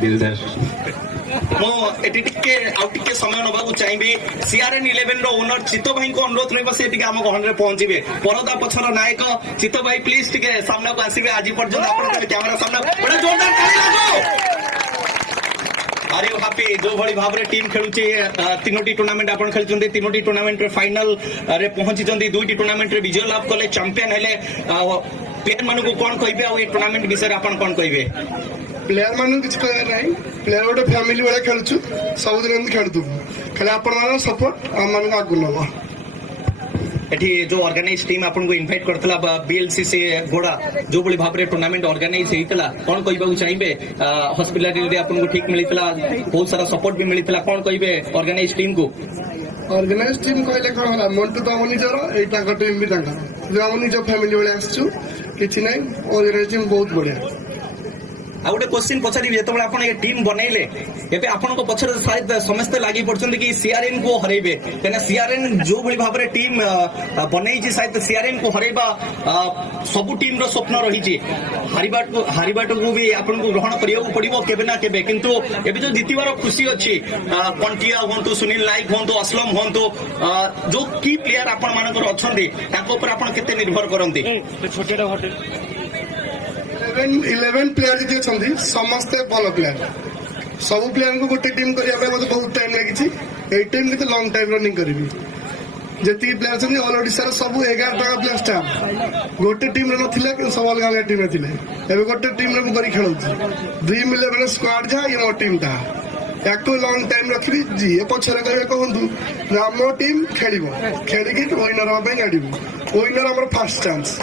दिलदार टे आउटे समय नवाक चाहिए सीआरएन 11 ओनर चित्त भाई को अनुरोध रहा से आम गहन में पहुंचे परदा पछर नायक चित्त भाई प्लीज टे सामना को आसवे आज पर्यटन कैमेरा सामना बड़ा जोरदार ताली लागो अरे हापी जो भाई भाव में टीम खेलुची तीनोटी टूर्नामेंट आप खेलुंट तीनोटी टूर्नामेंट रे फाइनल रे पहुंची दुईटी टूर्नामेंट रे विजय लाभ कले चैंपियन हेले प्लेयर मानू कौन कहे आ टूर्नामेंट विषय आप कौन कहे प्लेयर मान किसी कहना ना प्लेयर गोटे फैमिली भाई खेलुँ सबुदिन खेलुबू खाली आपण सपोर्ट आम आगु नब एठी जो ऑर्गेनाइज टीम आपन को इनवाइट करतला बीएलसीसी घोड़ा जो बड़ी भाव में टूर्नामेंट ऑर्गेनाइज हेतला कौन कहबा चाहिए हॉस्पिटैलिटी आपन को ठीक मिलतला बहुत सारा सपोर्ट भी मिलतला कौन कहबे ऑर्गेनाइज टीम को ऑर्गेनाइज टीम कहले कौन होला मंटू तो हम निजर एई ताका टीम भी ताका जो हम निज फैमिली वाले आसछु किछि नै ऑर्गेनाइज टीम बहुत बढ़िया आ गोटे क्वेश्चन पचारि जो आप टीम बनइले एबे आपन को पछर शायद समस्त लागि पड़छन कि सीआरएन को हरैबे कना सीआरएन जो भली भाव रे टीम बनई छी शायद सीआरएन को हरैबा सब टीम रो स्वप्न रही छी हारिबाट को भी आपन को ग्रहण करियो पड़िबो केबे ना केबे किंतु एबे जो जीतिबार खुशी अछि कंटिया होंतु सुनील नाइक होंतु असलम होंतु जो की प्लेयर आपन मानकर अछंती ताको ऊपर आपन केते निर्भर करंती छोटेटा होटल 11 प्लेयर जी अच्छा समस्ते भल प्लेयर सब प्लेयर को गोटे टीम करने मत बहुत टाइम लगी टीम के लंग टाइम रनिंग करी जी प्लेयर अच्छे ऑल ओडिशा सब 11 टका प्लेयर स्टाफ गोटे टीम ना सब अलग अलग टीम थे गोटे टीम कर खेल ड्रीम 11 स्क्वाड जहाँ ये मो टीम टा या लंग टाइम रखी जी पचर कहे कहतु आम टीम खेल खेलिकी विनर हाँ गाड़ू विनर आम फास्ट चांस